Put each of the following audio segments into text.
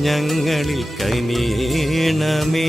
ഞങ്ങളിൽ കനീണമേ.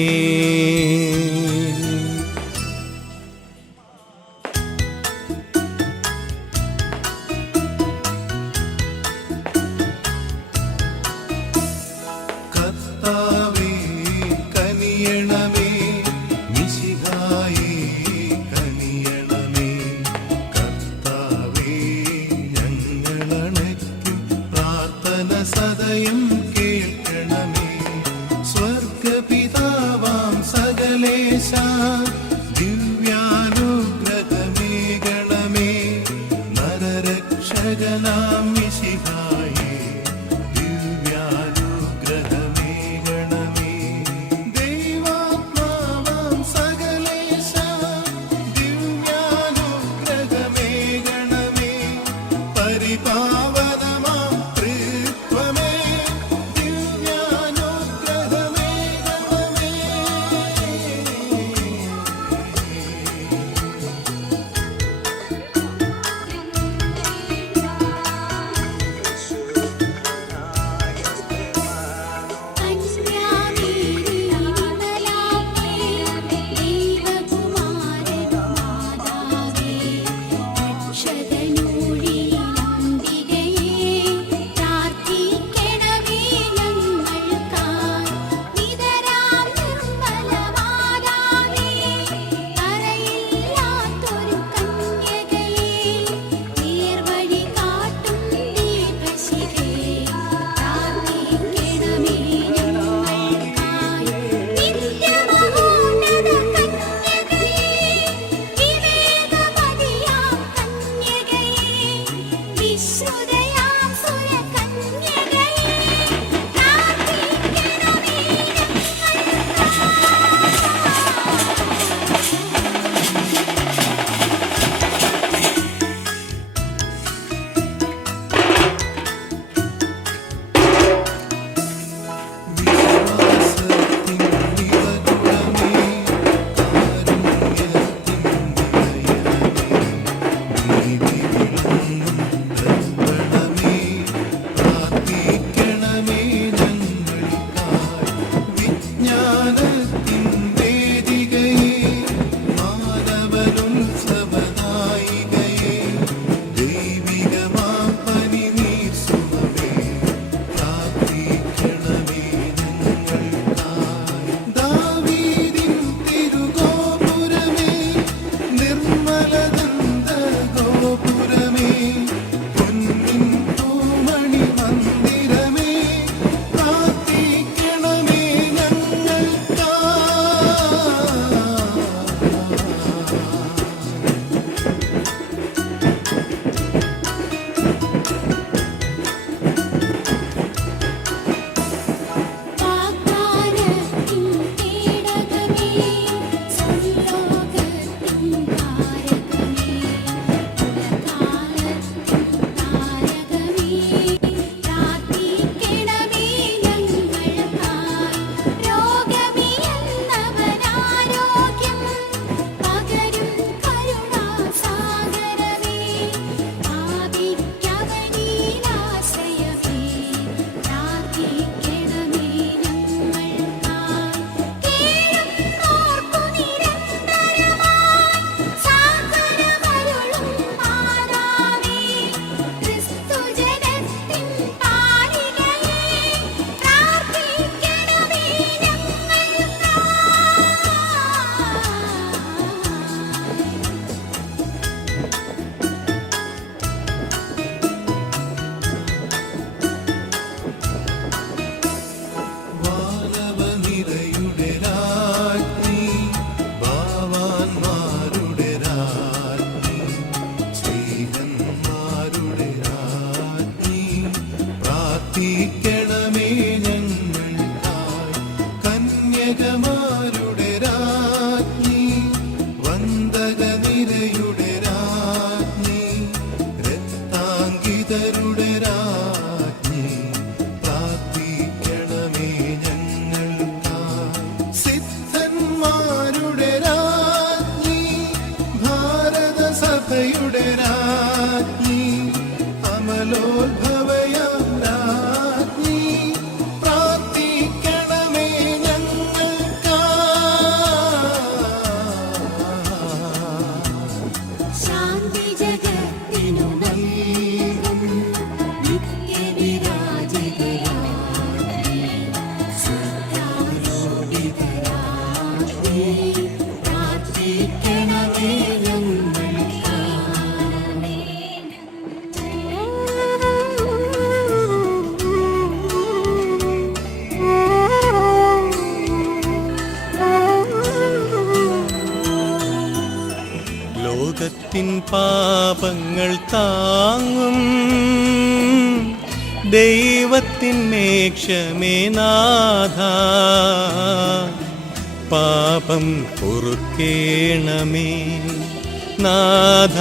ദൈവത്തിൻ ക്ഷമേ നാഥ. പാപം പൊറുക്കേണമേ നാഥ.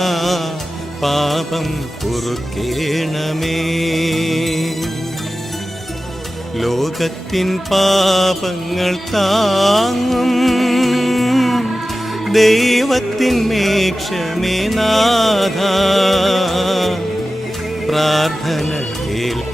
പാപം പൊറുക്കേണമേ. ലോകത്തിൻ പാപങ്ങൾ താങ്ങും ദൈവത്തിന്മേ ക്ഷമേ നാഥ. പ്രാർത്ഥന കേൾക്കേണമേ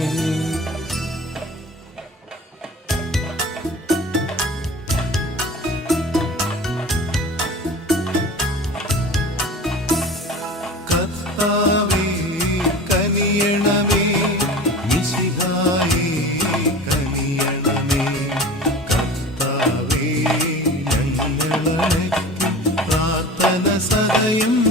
പ്രാർത്ഥന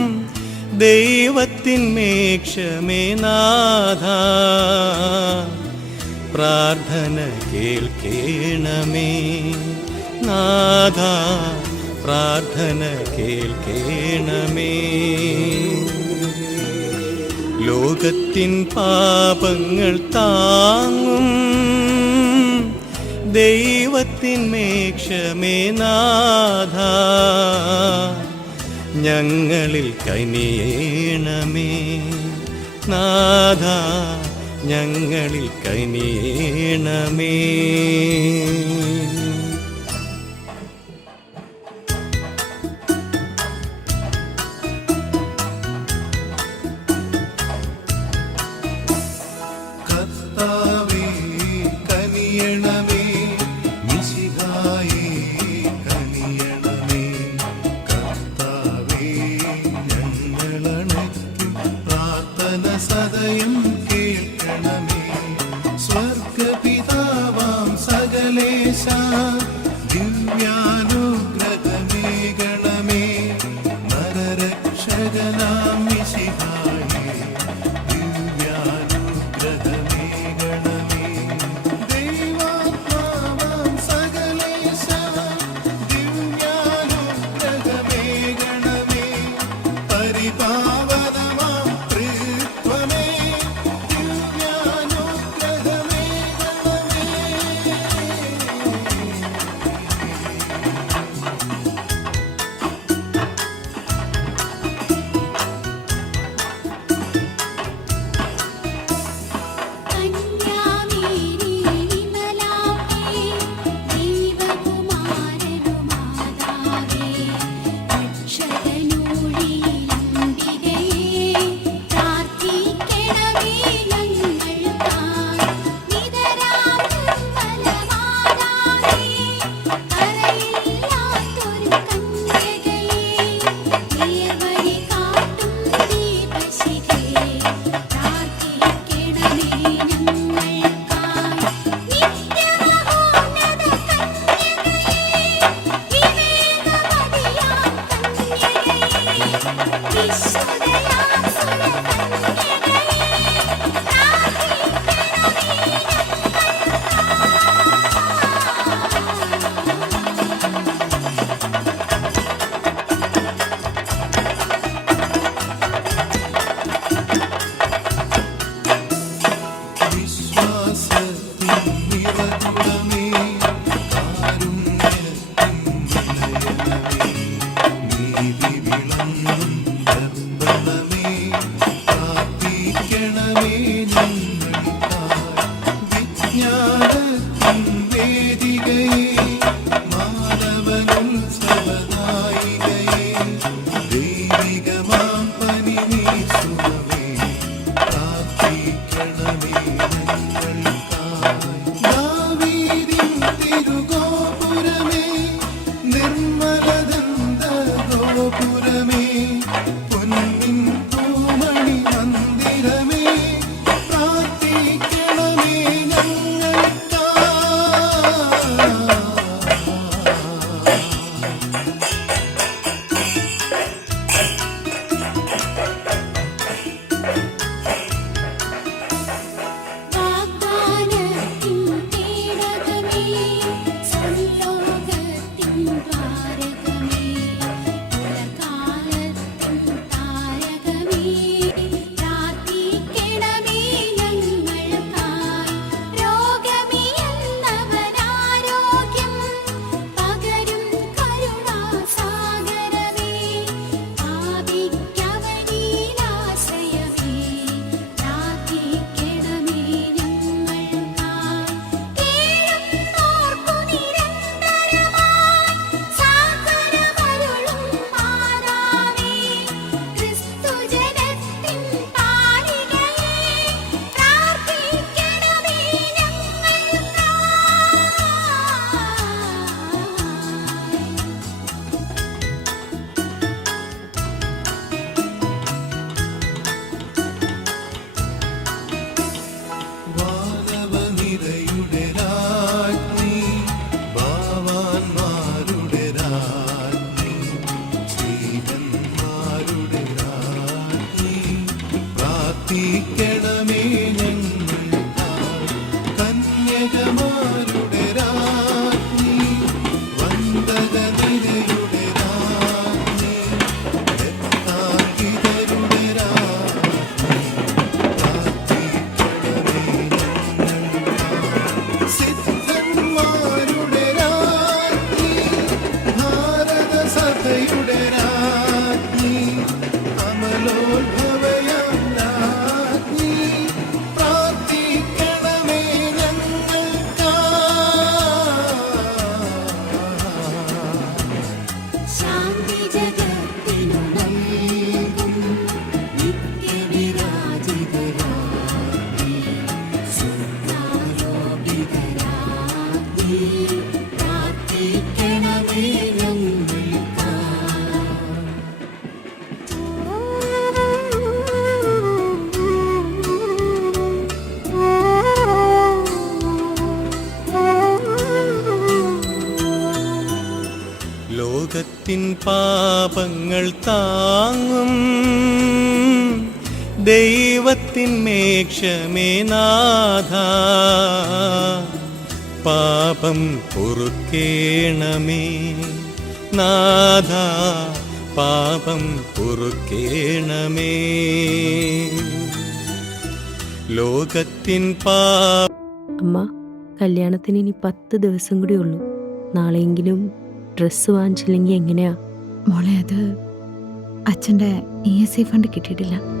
ദൈവത്തിൻ മേക്ഷമേ നാഥ. പ്രാർത്ഥന കേൾക്കേണമേ നാഥ. പ്രാർത്ഥന കേൾക്കേണമേ. ലോകത്തിൻ പാപങ്ങൾ താങ്ങും ദൈവത്തിൻ മേക്ഷമേ നാഥ. ഞങ്ങളിൽ കനിയേണമേ. നാഥ ഞങ്ങളിൽ കനിയേണമേ. സഭയുടെ മേക്ഷമേ നാഥ. പാപം പൊറുക്കേണമേ നാഥ. പാപം പൊറുക്കേണമേ. ലോകത്തിൻ പാപ അമ്മ കല്യാണത്തിന് ഇനി പത്ത് ദിവസം കൂടി ഉള്ളൂ. നാളെയെങ്കിലും ഡ്രസ്സ് വാങ്ങിച്ചില്ലെങ്കിൽ എങ്ങനെയാ? മോളെ അത് അച്ഛന്റെ ഇ എസ് ഐ ഫണ്ട് കിട്ടിയിട്ടില്ല.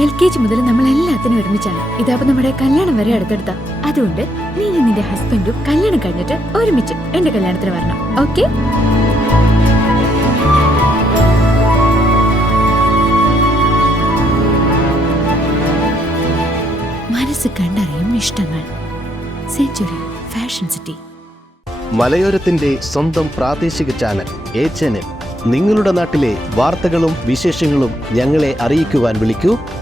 എൽ കെ ജി മുതൽ നമ്മൾ എല്ലാത്തിനും ഒരുമിച്ചാണ്. ഇതാപ്പോ നമ്മുടെ കല്യാണം വരെ അടുത്തെടുത്ത. അതുകൊണ്ട് നീ നിന്റെ ഹസ്ബൻഡും കല്യാണം കഴിഞ്ഞിട്ട് ഒരുമിച്ച് എന്റെ കല്യാണത്തിന് വരണം. ഓക്കെ? മനസ്സ് കണ്ടറിയും ഇഷ്ടങ്ങൾ. Century fashion city. മലയോരത്തിന്റെ സ്വന്തം പ്രാദേശിക ചാനൽ എ ചാനൽ. നിങ്ങളുടെ നാട്ടിലെ വാർത്തകളും വിശേഷങ്ങളും ഞങ്ങളെ അറിയിക്കുവാൻ വിളിക്കൂ.